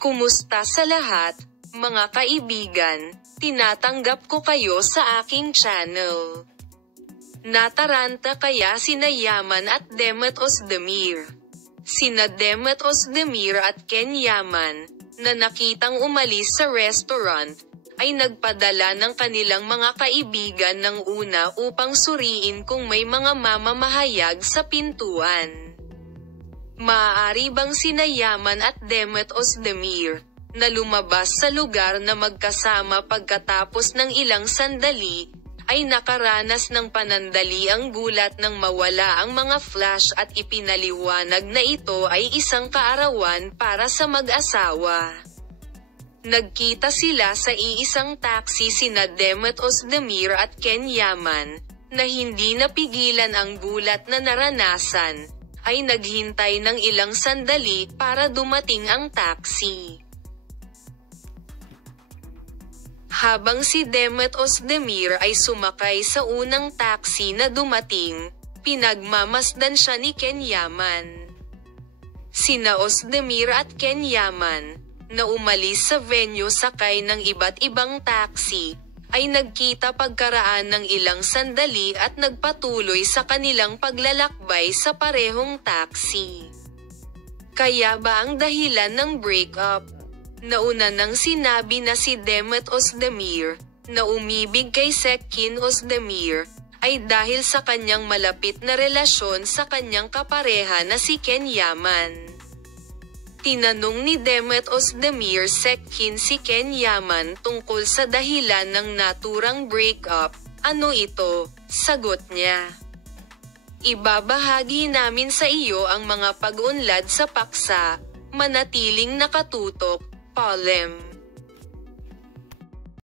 Kumusta sa lahat, mga kaibigan? Tinatanggap ko kayo sa aking channel. Nataranta kaya sina Yaman at Demet Özdemir? Sina Demet Özdemir at Ken Yaman, na nakitang umalis sa restaurant, ay nagpadala ng kanilang mga kaibigan ng una upang suriin kung may mga mamamahayag sa pintuan. Maaari bang sina Yaman at Demet Özdemir, na lumabas sa lugar na magkasama pagkatapos ng ilang sandali, ay nakaranas ng panandaliang gulat nang mawala ang mga flash at ipinaliwanag na ito ay isang kaarawan para sa mag-asawa. Nagkita sila sa iisang taxi sina Demet Özdemir at Ken Yaman, na hindi napigilan ang gulat na naranasan, ay naghintay ng ilang sandali para dumating ang taxi. Habang si Demet Özdemir ay sumakay sa unang taxi na dumating, pinagmamasdan siya ni Ken Yaman. Sina Özdemir at Ken Yaman, na umalis sa venue sakay ng iba't ibang taxi, ay nagkita pagkaraan ng ilang sandali at nagpatuloy sa kanilang paglalakbay sa parehong taxi. Kaya ba ang dahilan ng breakup? Nauna nang sinabi na si Demet Özdemir, na umibig kay Ken Özdemir, ay dahil sa kanyang malapit na relasyon sa kanyang kapareha na si Ken Yaman. Tinanong ni Demet Özdemir si Ken Yaman tungkol sa dahilan ng naturang breakup. Ano ito? Sagot niya. Ibabahagi namin sa iyo ang mga pag-unlad sa paksa. Manatiling nakatutok, Polem.